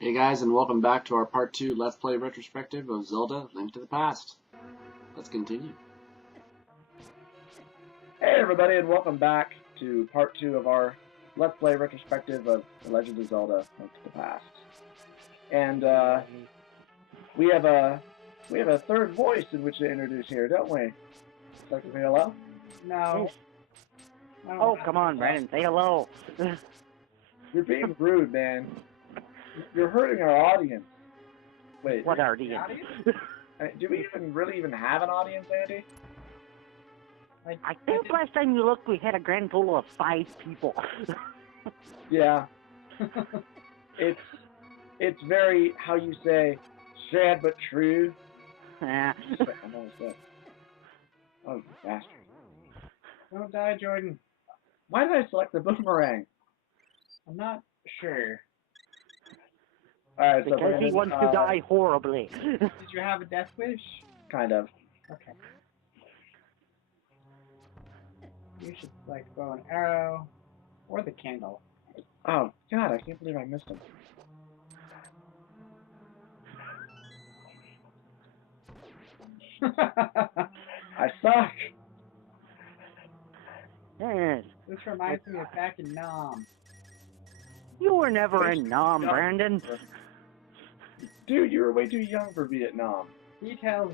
Hey guys, and welcome back to our Part 2 Let's Play retrospective of Zelda: Link to the Past. Let's continue. Hey everybody, and welcome back to Part 2 of our Let's Play retrospective of The Legend of Zelda: Link to the Past. And we have a third voice in which to introduce here, don't we? Like to say hello? No. Oh, come on, Brandon, say hello. You're being rude, man. You're hurting our audience. Wait. What audience? Do we really even have an audience, Andy? I think last time you looked, we had a grand total of 5 people. Yeah. It's very, how you say, sad but true. Yeah. I'm almost dead. Oh, bastard. Don't die, Jordan. Why did I select the boomerang? I'm not sure. Alright, so Because he wants to die horribly. Did you have a death wish? Kind of. Okay. You should select bow and arrow, or the candle. Oh, God, I can't believe I missed him. I suck! Yes. This reminds me of back in Nam. You were never in Nam, Brandon. Dude, you were way too young for Vietnam. Details.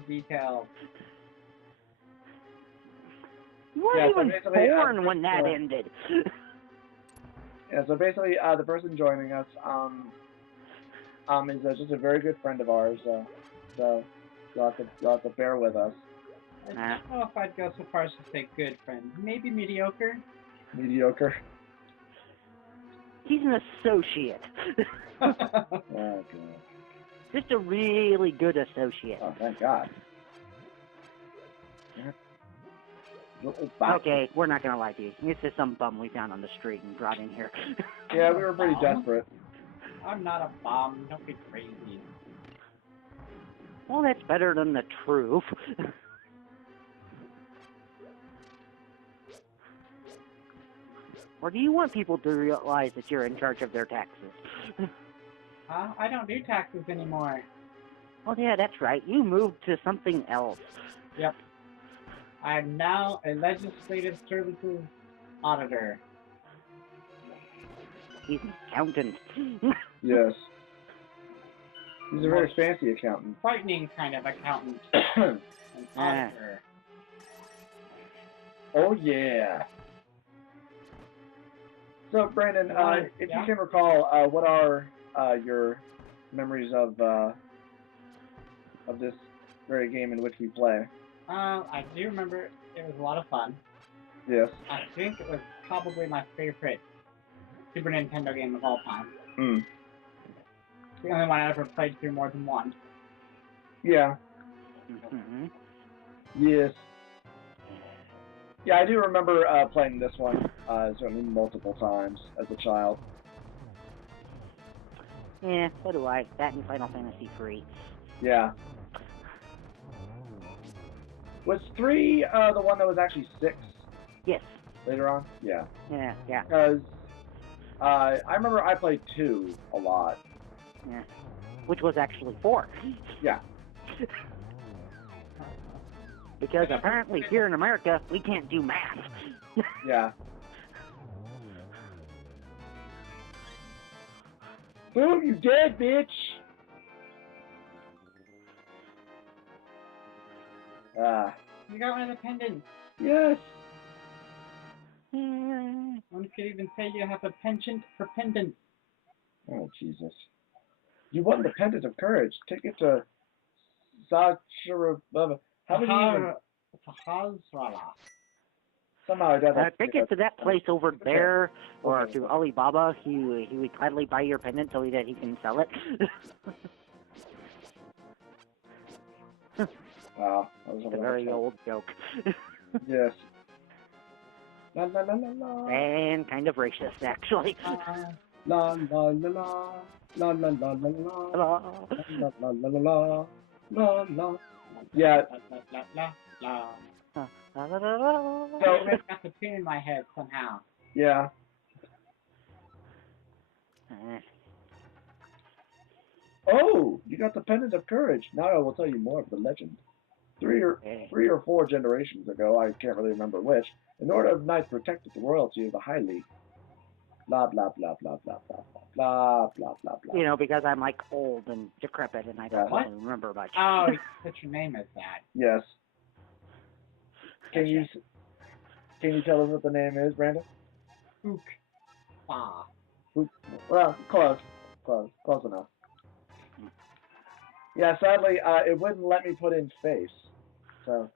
You weren't even born when that ended. Yeah, so basically, the person joining us, is just a very good friend of ours, so you'll have to bear with us. I don't know if I'd go so far as to say good friend. Maybe mediocre. Mediocre. He's an associate. Oh, God. Just a really good associate. Oh, thank God. Okay, we're not gonna lie to you. This is some bum we found on the street and brought in here. Yeah, we were pretty desperate. I'm not a bum. Don't be crazy. Well, that's better than the truth. Or do you want people to realize that you're in charge of their taxes? Huh? I don't do taxes anymore. Oh yeah, that's right. You moved to something else. Yep. I'm now a legislative services auditor. He's an accountant. Yes. He's a very fancy accountant. Frightening kind of accountant. An auditor. Oh, yeah. So, Brandon, if you can recall, what are your memories of this very game in which we play? I do remember it was a lot of fun. Yes. I think it was probably my favorite Super Nintendo game of all time. Mm. The only one I ever played through more than once. Yeah. Mm-hmm. Yes. Yeah, I do remember playing this one certainly multiple times as a child. Yeah, so do I. That and Final Fantasy III. Yeah. Was 3 the one that was actually 6? Yes. Later on? Yeah. Yeah. Because I remember I played 2 a lot. Yeah. Which was actually 4. Yeah. Because apparently here in America, we can't do math. Yeah. Boom, you dead, bitch! You got one of the pendants. Yes! One could even say you have a penchant for pendants. Oh, Jesus. You won the Pendant of Courage. Take it to Sachara... How would you even... Somehow I got that. Take it to that place over there, or to Alibaba. He would gladly buy your pendant so that he can sell it. Wow, that was It's a very old joke. Yes. La la la la la. And kind of racist, actually. La la la la. La la la la la. La la la la la. La la. Yeah. So So, I got the tune in my head somehow. yeah. Oh, you got the Pendant of Courage. Now I will tell you more of the legend. Three or four generations ago, I can't really remember which, an order of knights protected the royalty of the High League. Blah, blah, blah, blah, blah, blah, blah, blah, blah, blah. You know, because I'm like old and decrepit and I don't What? really remember much. Oh, such your name is that. Yes. Can you tell us what the name is, Brandon? Ook. Ah. Well, close enough. Yeah, sadly, it wouldn't let me put in space. So.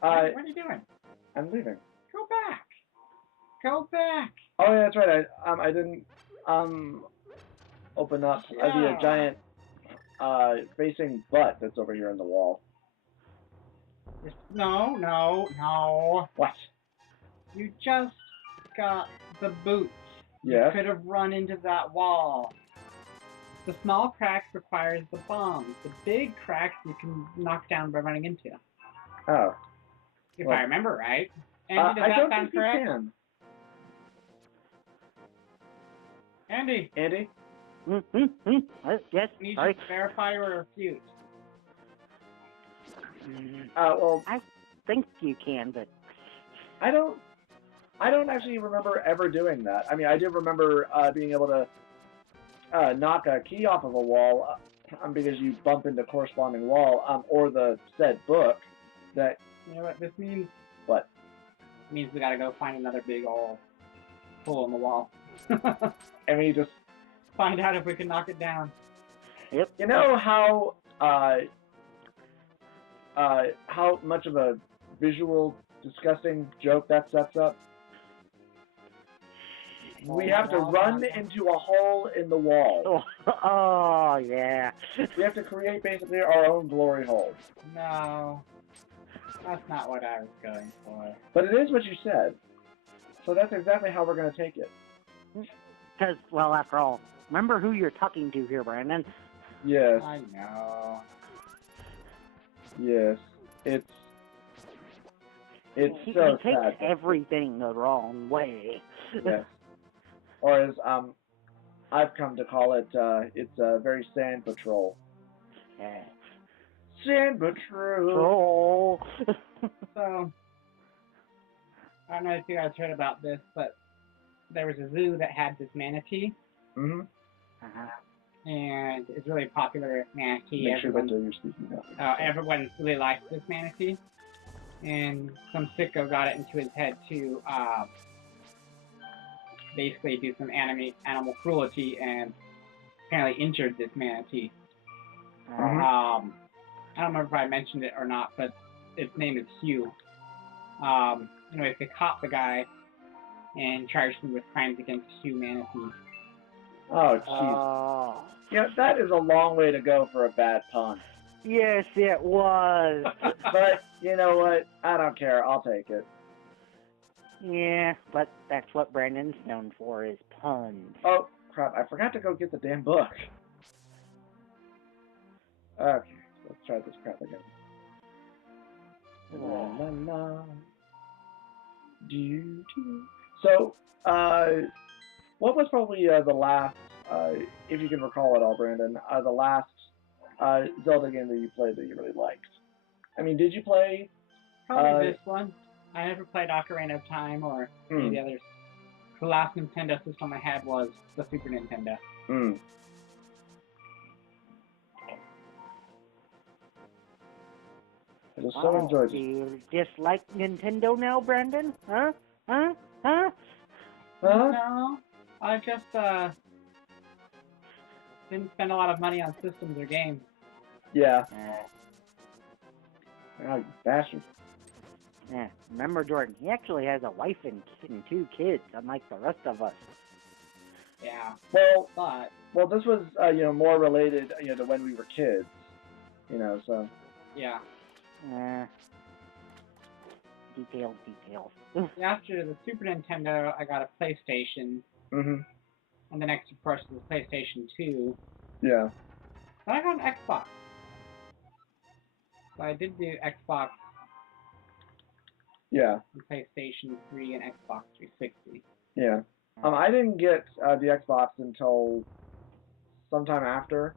What are you doing? I'm leaving. Go back. Go back. Oh yeah, that's right. I didn't open up the giant facing butt that's over here in the wall. No. What? You just got the boots. Yes. You could have run into that wall. The small cracks requires the bombs. The big cracks you can knock down by running into. Oh. If I remember right. Andy, does I don't that sound think correct? you can. Andy, Yes, need sorry. you to verify or refute. Well, I think you can, but I don't actually remember ever doing that. I mean, I do remember being able to knock a key off of a wall because you bump into corresponding wall or the said book that. You know what this means? What? It means we gotta go find another big old hole in the wall. And we just Find out if we can knock it down. yep. You know how much of a visual disgusting joke that sets up? We have to run into a hole in the wall. Oh yeah. We have to create basically our own glory hole. No. That's not what I was going for. But it is what you said. So that's exactly how we're going to take it. Because, well, after all, remember who you're talking to here, Brandon. Yes. I know. Yes. It's He so takes sad. everything the wrong way. Yes. Or as I've come to call it, it's a very sand patrol. Yeah. Sand patrol. Oh. So, I don't know if you guys heard about this, but there was a zoo that had this manatee, Mm-hmm. and it's really popular manatee. Make sure that you're speaking up. Everyone really likes this manatee, and some sicko got it into his head to basically do some animal cruelty and apparently injured this manatee. I don't remember if I mentioned it or not, but its name is Hugh. Anyways, they caught the guy and charged him with crimes against humanity. Oh, jeez. Oh. Yeah, that is a long way to go for a bad pun. Yes, it was. But, you know what? I don't care. I'll take it. Yeah, but that's what Brandon's known for, is puns. Oh, crap. I forgot to go get the damn book. Okay, let's try this crap again. La, la, la. Do, do. So, what was probably the last, if you can recall it all, Brandon, the last Zelda game that you played that you really liked? I mean, did you play? Probably this one. I never played Ocarina of Time or any of the others. The last Nintendo system I had was the Super Nintendo. I just so enjoyed Do it. you dislike Nintendo now, Brandon? Huh? Huh? No, I just didn't spend a lot of money on systems or games. Yeah. Oh, you bastard. Yeah. Remember, Jordan, he actually has a wife and 2 kids, unlike the rest of us. Yeah, Well, but this was more related to when we were kids. So. yeah. Details. After the Super Nintendo, I got a PlayStation, Mhm. and the next, of course, was PlayStation 2. Yeah. Then I got an Xbox. So I did do Xbox, Yeah. and PlayStation 3, and Xbox 360. Yeah. I didn't get the Xbox until sometime after.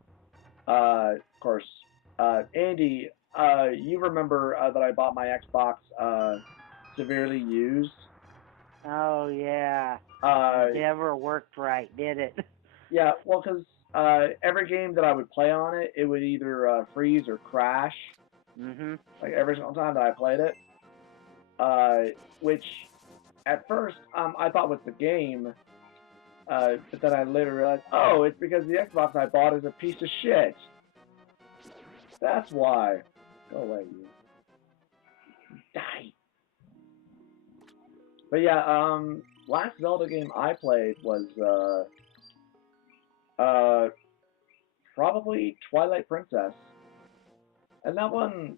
Of course, Andy, you remember that I bought my Xbox severely used. Oh yeah. It never worked right, did it? Yeah, well, because every game that I would play on it, it would either freeze or crash. Mhm. Like every single time that I played it. Which at first I thought was the game, but then I later realized, oh, it's because the Xbox I bought is a piece of shit. That's why. Go away, you. Die. But yeah, last Zelda game I played was probably Twilight Princess, and that one's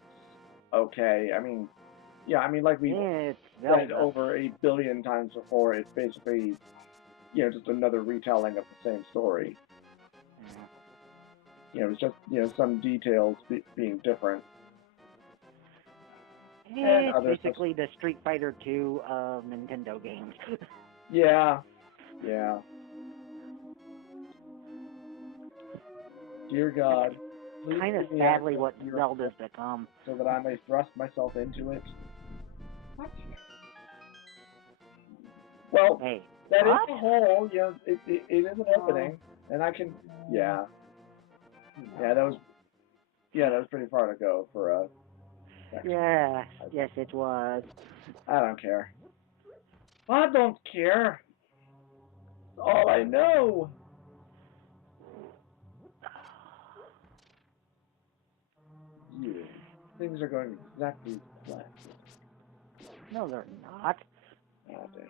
okay. I mean, yeah, I mean, like we It's said Zelda. over 8 billion times before, it's basically, just another retelling of the same story. It's just, some details being different. It's basically the Street Fighter 2 of Nintendo games. Yeah. Dear God. Kind of sadly what Zelda's become. So that I may thrust myself into it. What? Well, Hey. that what? is the hole, it is an opening, and I can, yeah, that was pretty far to go for a section. Yeah, yes it was. I don't care. I don't care. It's all I know. Yeah, things are going exactly as planned. No, they're not. Oh, damn it.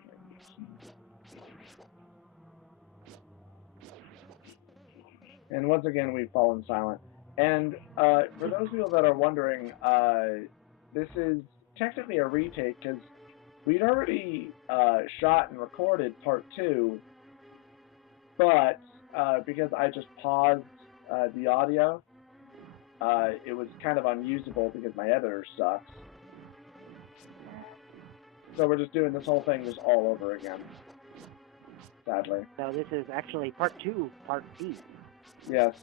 And once again, we've fallen silent. And for those people that are wondering, this is technically a retake because we'd already shot and recorded part 2, but because I just paused the audio, it was kind of unusable because my editor sucks. So we're just doing this whole thing just all over again. Sadly. So this is actually part 2, part B. Yes.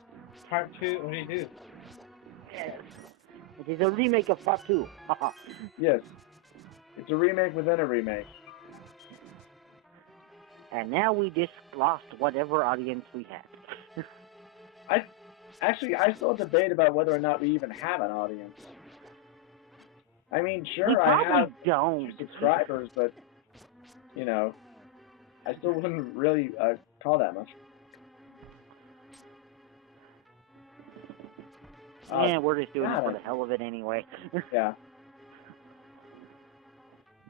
Part 2, what do you do? Yes. It is a remake of part 2. Yes. It's a remake within a remake. And now we just lost whatever audience we had. I still debate about whether or not we even have an audience. I mean, We sure, I probably have don't. subscribers, but, I still wouldn't really call that much. Yeah, we're just doing it for the hell of it anyway. Yeah.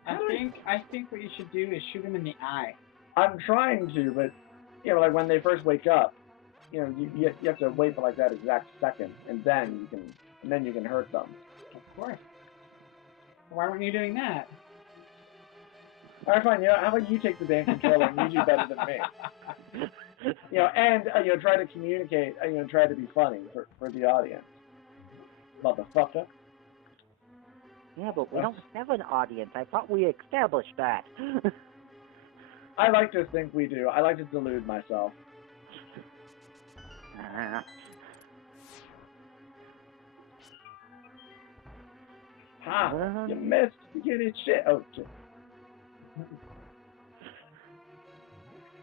I think what you should do is shoot him in the eye. I'm trying to, but, like when they first wake up, you have to wait for like that exact second, and then you can hurt them. Of course. Why weren't you doing that? All right, fine. How about you take the damn controller and you do better than me? And try to communicate. Try to be funny for the audience. Motherfucker. Yeah, but we don't have an audience. I thought we established that. I like to think we do. I like to delude myself. Ha! You missed. You get it shit. Oh, shit.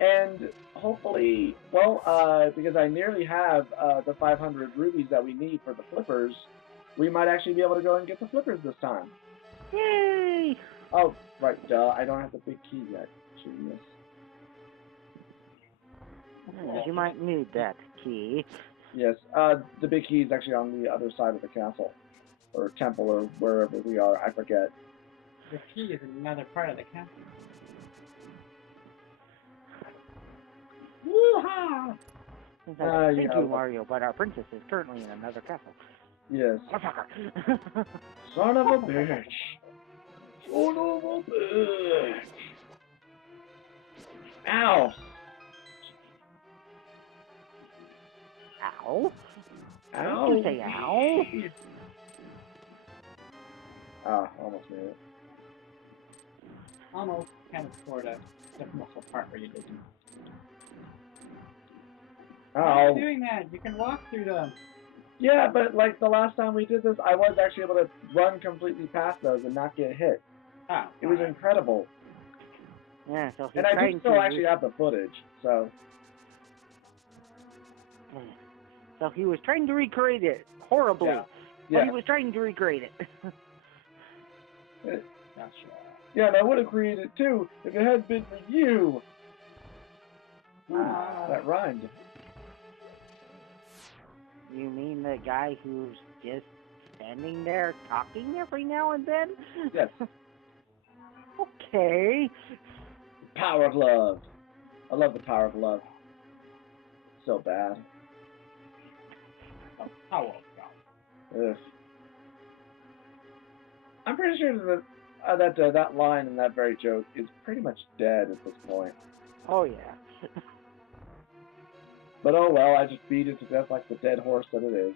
And hopefully, because I nearly have the 500 rubies that we need for the flippers, we might actually be able to go and get the flippers this time. Yay! Oh, right, duh. I don't have the big key yet. Genius. You might need that key. Yes, the big key is actually on the other side of the castle. Or temple, or wherever we are. I forget. The key is another part of the castle. Woo-ha! Thank you, Mario, but our princess is currently in another castle. Yes. Son of a bitch. Son of a bitch. Ow. Ow? Ow. Did you say ow? Ah, almost made it. Almost, kind of, sorta. difficult part where you didn't. Oh. Why are you doing that? You can walk through them. Yeah, but like the last time we did this, I was actually able to run completely past those and not get hit. Oh, It was alright. incredible. Yeah, so he's And I trying do still to. actually have the footage, so. So he was trying to recreate it horribly. Yeah. But Yeah. he was trying to recreate it. Gotcha. Yeah, and I would have created it too if it hadn't been for you. That rhymed. You mean the guy who's just standing there talking every now and then? Yes. Okay. Power of love. I love the power of love. So bad. Oh, how well done. Ugh. I'm pretty sure that that line and that very joke is pretty much dead at this point. Oh, yeah. But oh well, I just beat it to death like the dead horse that it is.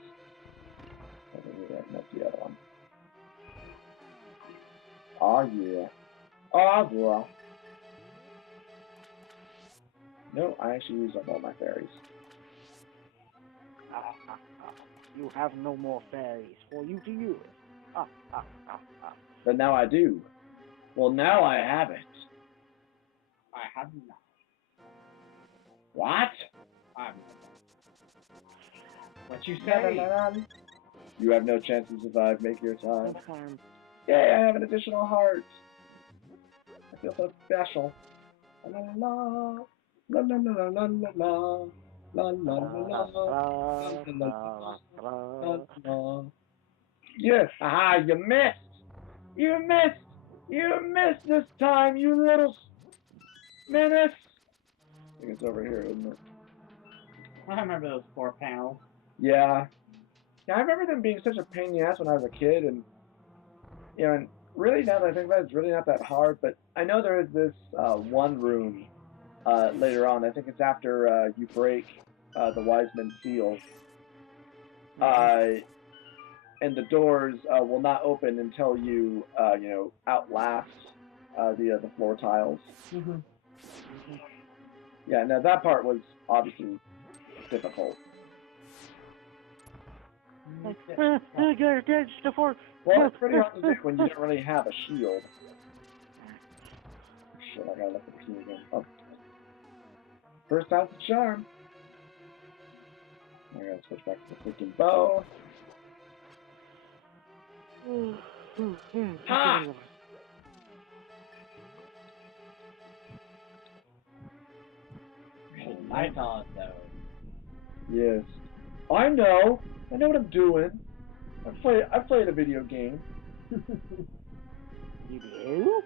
That's the other one. Oh yeah. Oh yeah. No, I actually used up all my fairies. You have no more fairies for you to use. But now I do. Well, now I have it. I have not. What? I have not. What you say? You have no chance to survive. Make your time. Next time. Yay, I have an additional heart. I feel so special. La la la la la la la la la la la la. Yes, aha, you missed. You missed. You missed this time, you little menace. I think it's over here, isn't it? I remember those 4 panels. Yeah. Yeah, I remember them being such a pain in the ass when I was a kid, and you know, and really now that I think about it, it's really not that hard. But I know there is this one room later on. I think it's after you break the Wiseman seal, and the doors will not open until you you know, outlast the floor tiles. Mm-hmm. Yeah, now that part was obviously difficult. I got attached to fort. Well, it's pretty hard to do when you don't really have a shield. Shit, I gotta look at the key again. Oh. First time's the charm. I gotta switch back to the freaking bow. Ha! I thought though. Yes. I know what I'm doing. I played a video game. You do?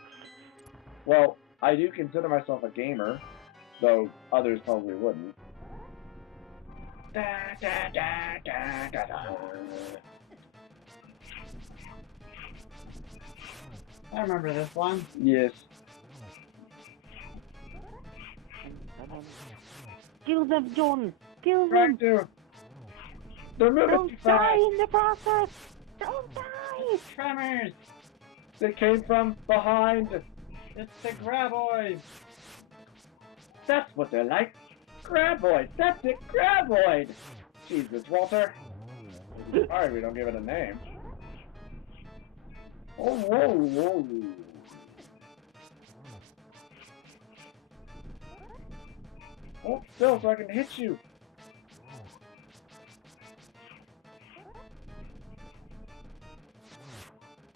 Well, I do consider myself a gamer, though others probably wouldn't. Da, da, da, da, da, da. I remember this one. Yes. Kill them, John. Kill them. Trying to. They're moving Don't too die fast. in the process. Don't die. Tremors! They came from behind. It's the Graboids! That's what they're like. Graboid. That's it, Graboid. Jesus, Walter. Sorry, we don't give it a name. Oh, whoa, whoa. Hold still so I can hit you.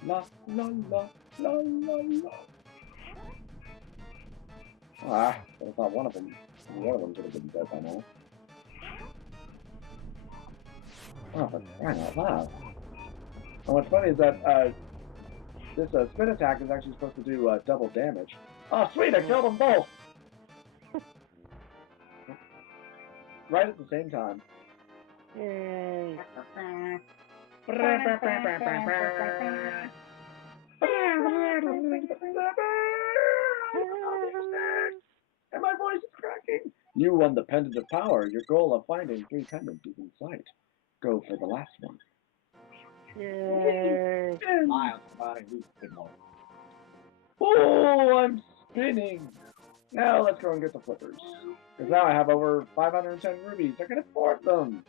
La la la la la la. Ah, I thought one of them could have been dead by now. Oh, but crying out loud. And what's funny is that this spin attack is actually supposed to do double damage. Oh, sweet! I killed them both. Right at the same time. Yay. And my voice is cracking. You won the Pendant of Power. Your goal of finding 3 pendants is in sight. Go for the last one. Yay. Miles, body, loop, good lord. Oh, I'm spinning. Now let's go and get the flippers. Because now I have over 510 rubies. I can afford them.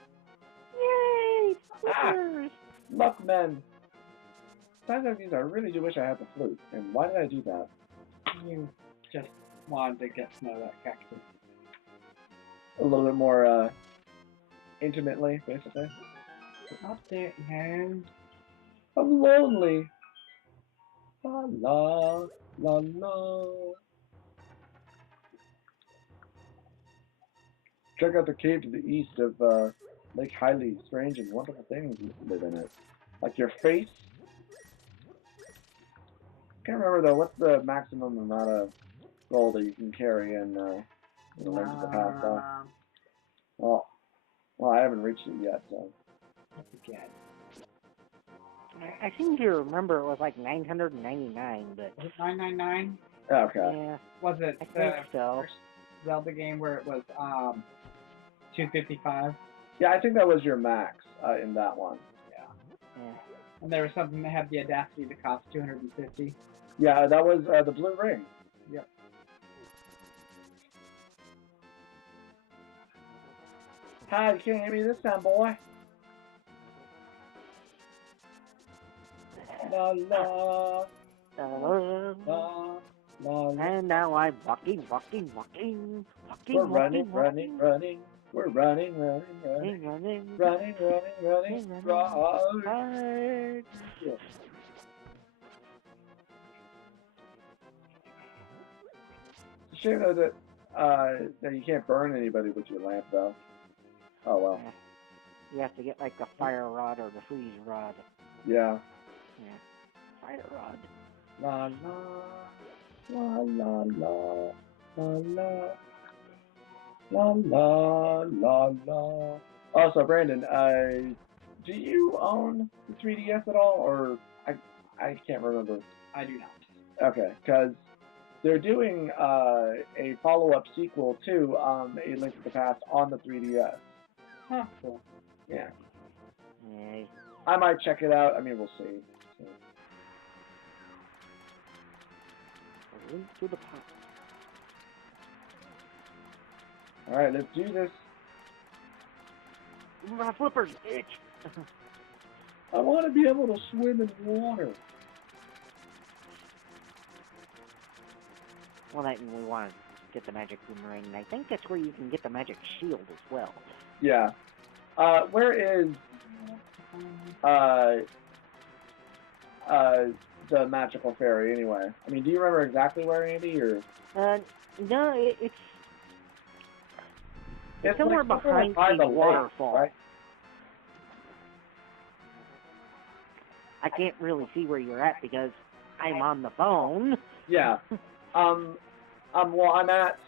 Yay! Ah! Flippers! Luck men. Sometimes I really do wish I had the flute. And why did I do that? You just wanted to get to know that cactus. A little bit more intimately, basically. Up there, man. I'm lonely. La la la la. Check out the cave to the east of Lake Highly. Strange and wonderful things live in it. Like your face. Can't remember though. What's the maximum amount of gold that you can carry in the Link to the Past? Well, I haven't reached it yet, so. I forget. I seem to remember it was like 999, but Was it 999? Okay. yeah, Was it I the think so. first Zelda game where it was 255? Yeah, I think that was your max in that one. Yeah. Yeah. And there was something that had the audacity to cost 250. Yeah, that was the blue ring. Yep. Hi, you can't hear me this time, boy. La la la la. And now I'm walking. We're running. We're running, running, running. Hard. Yeah. It's a shame though that you can't burn anybody with your lamp though. Oh well. Yeah. You have to get like the fire rod or the freeze rod. Yeah. Yeah. Fire rod. La la la la la la la la la la. Also, Brandon, do you own the 3DS at all, or I can't remember. I do not. Okay, because they're doing a follow-up sequel to A Link to the Past on the 3DS. Huh, cool. Yeah, Yeah. I might check it out. I mean, we'll see. So. A Link to the Past. All right, let's do this. My flippers, bitch. I want to be able to swim in water. Well, that and we want to get the magic boomerang, and I think that's where you can get the magic shield as well. Yeah. Where is the magical fairy anyway? I mean, do you remember exactly where, Andy, or? No, it's somewhere like behind by the the lake, waterfall. right? I can't really see where you're at because I'm on the phone. Yeah. Well, I'm at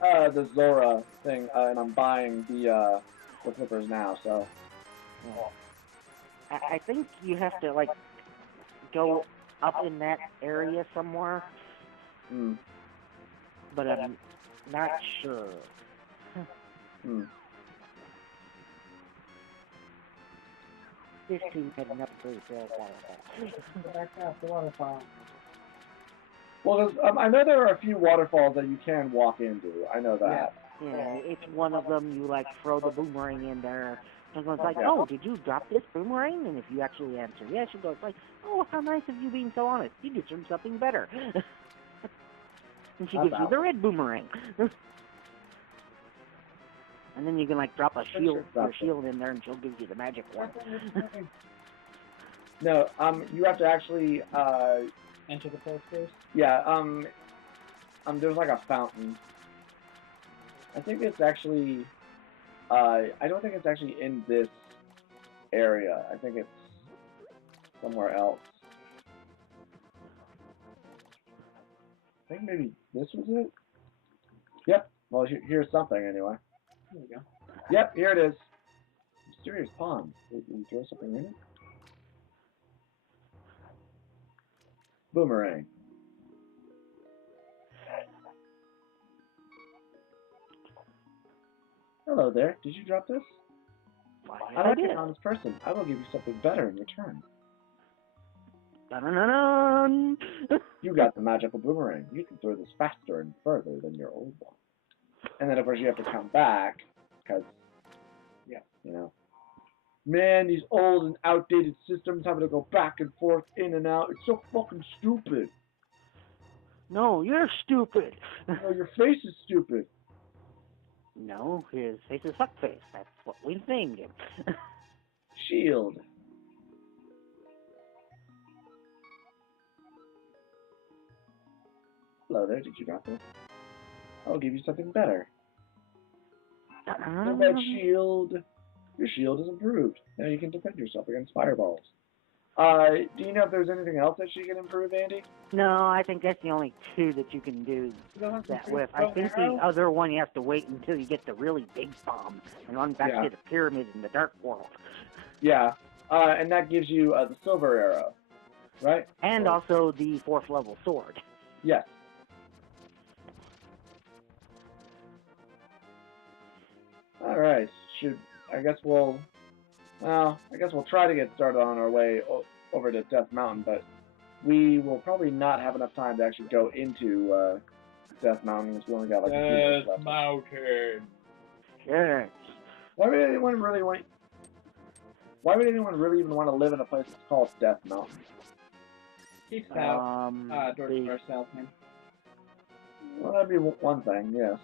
the Zora thing, and I'm buying the flippers now. So. I think you have to like go up in that area somewhere, but I'm not sure. 15 heading up to the waterfall. Go back out the waterfall. Well, I know there are a few waterfalls that you can walk into. I know that. Yeah, it's one of them. You like throw the boomerang in there. And it's like, oh, did you drop this boomerang? And if you actually answer yes, she goes like, oh, how nice of you being so honest. You deserve something better. And she gives you the red boomerang. And then you can like drop a shield in there, and she'll give you the magic one. No, you have to actually Enter the place first? yeah, there's like a fountain. I think it's actually I don't think it's actually in this area. I think it's somewhere else. I think maybe this was it? Yep. Well, here's something anyway. There we go. Yep, here it is. Mysterious pond. Did you throw something in it? Boomerang. Hello there. Did you drop this? I like an honest person. I will give you something better in return. Dun-dun-dun-dun. You got the magical boomerang. You can throw this faster and further than your old one. And then, of course, you have to come back, because, Yeah. you know. Man, these old and outdated systems having to go back and forth, in and out. It's so fucking stupid. No, you're stupid. No, your face is stupid. No, his face is fuckface. That's what we named him. Shield. Hello there, did you drop this? I'll give you something better. No bad shield. Your shield is improved. Now you can defend yourself against fireballs. Do you know if there's anything else that she can improve, Andy? No, I think that's the only two that you can do that with. I think the other one you have to wait until you get the really big bomb and run back to the pyramid in the Dark World. Yeah, and that gives you the silver arrow, right? And also the 4th level sword. Yes. All right. I guess we'll try to get started on our way over to Death Mountain, but we will probably not have enough time to actually go into Death Mountain, because we only got like a few minutes left. Mountain. Yes. Why would anyone really even want to live in a place that's called Death Mountain? Keeps out door-to-door salesman. Well, that'd be one thing, yes.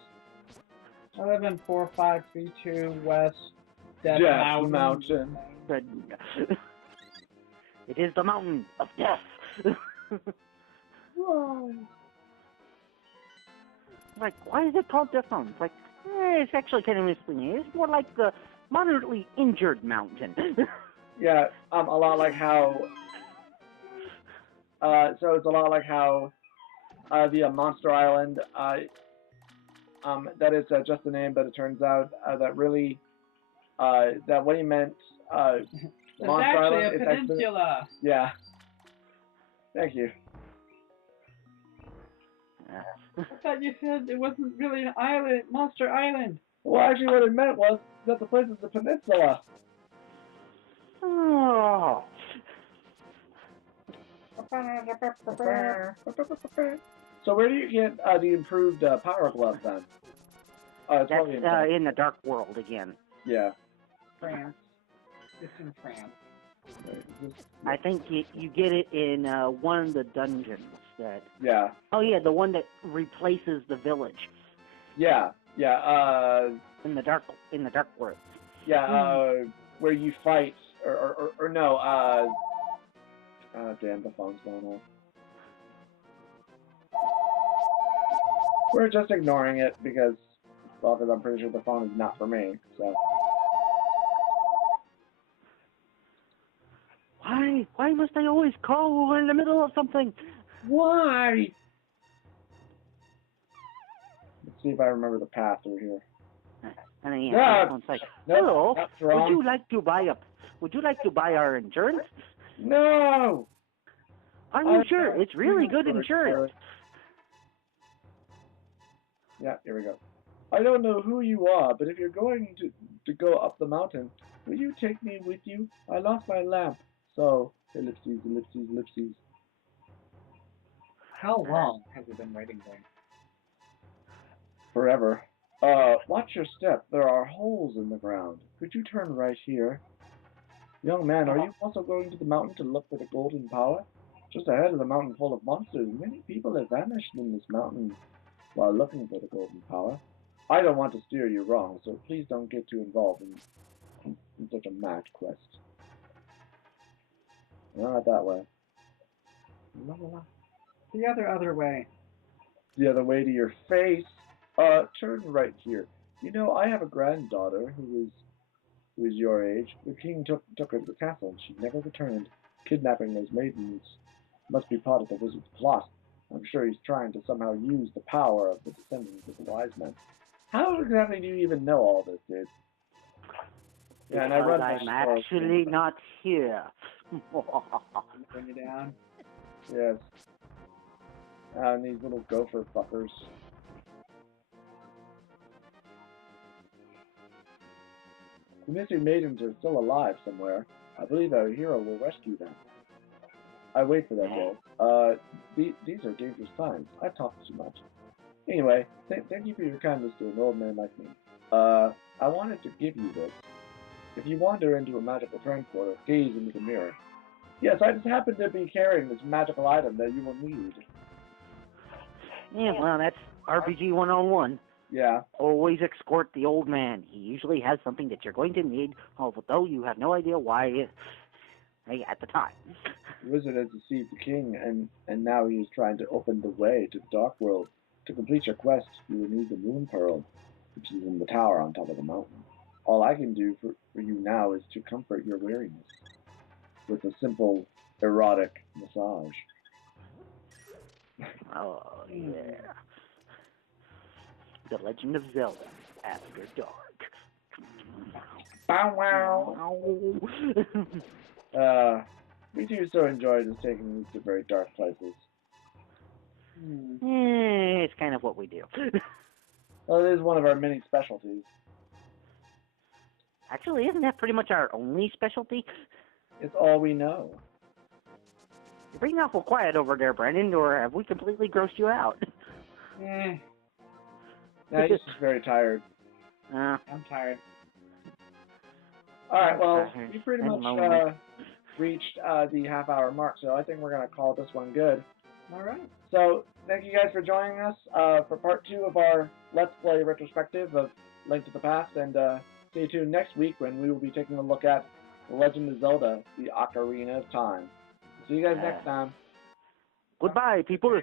I live in 4532 West Death Mountain. It is the mountain of death. Like, why is it called Death Mountain? It's like, it's actually kind of misleading. It's more like the moderately injured mountain. Yeah, a lot like how. So it's a lot like how the Monster Island. That is just a name, but it turns out that really that what he meant. Monster Island. It's actually a peninsula. Yeah. Thank you. I thought you said it wasn't really an island, Monster Island. Well, actually, what it meant was that the place is a peninsula. Oh. So where do you get the improved power glove then? It's That's probably in the Dark World again. Yeah. France. It's in France. I think you get it in one of the dungeons. Yeah. Oh yeah, the one that replaces the village. Yeah. Yeah. In the Dark World. Yeah. Where you fight, or no. Damn, the phone's going off. We're just ignoring it because I'm pretty sure the phone is not for me. So. Why must I always call in the middle of something? Why? Let's see if I remember the path through here. And then it's like, nope, hello, would you like to buy our insurance? No. Are you sure? It's really good insurance. Yeah, here we go. I don't know who you are, but if you're going to go up the mountain, will you take me with you? I lost my lamp. So, ellipses, ellipses, ellipses. How long have you been waiting there? Forever. Watch your step. There are holes in the ground. Could you turn right here? Young man, are you also going to the mountain to look for the golden power? Just ahead of the mountain full of monsters, many people have vanished in this mountain while looking for the golden power. I don't want to steer you wrong, so please don't get too involved in such a mad quest. Not that way. La, la, la. The other way. The other way to your face. Turn right here. You know, I have a granddaughter who is your age. The king took her to the castle and she never returned. Kidnapping those maidens must be part of the wizard's plot. I'm sure he's trying to somehow use the power of the descendants of the wise men. How exactly do you even know all this, dude? Yeah, and I run I'm actually not here. Bring you down. Yes. And these little gopher fuckers. The missing maidens are still alive somewhere. I believe our hero will rescue them. I wait for that day. These are dangerous times. I talk too much. Anyway, thank you for your kindness to an old man like me. I wanted to give you this. If you wander into a magical transporter, gaze into the mirror. Yes, I just happen to be carrying this magical item that you will need. Yeah, well, that's RPG 101. Yeah. Always escort the old man. He usually has something that you're going to need, although you have no idea why at the time. The wizard has deceived the king, and now he is trying to open the way to the dark world. To complete your quest, you will need the moon pearl, which is in the tower on top of the mountain. All I can do for you now is to comfort your weariness with a simple erotic massage. Oh, yeah. The Legend of Zelda After Dark. Bow wow! We do so enjoy just taking these to very dark places. It's kind of what we do. Well, it is one of our many specialties. Actually, isn't that pretty much our only specialty? It's all we know. You're being awful quiet over there, Brandon, or have we completely grossed you out? Nah, he's just very tired. I'm tired. Alright, well, we pretty much reached the half-hour mark, so I think we're going to call this one good. Alright. So, thank you guys for joining us for part 2 of our Let's Play retrospective of Link to the Past, and stay tuned next week when we will be taking a look at The Legend of Zelda, the Ocarina of Time. See you guys next time. Goodbye, people.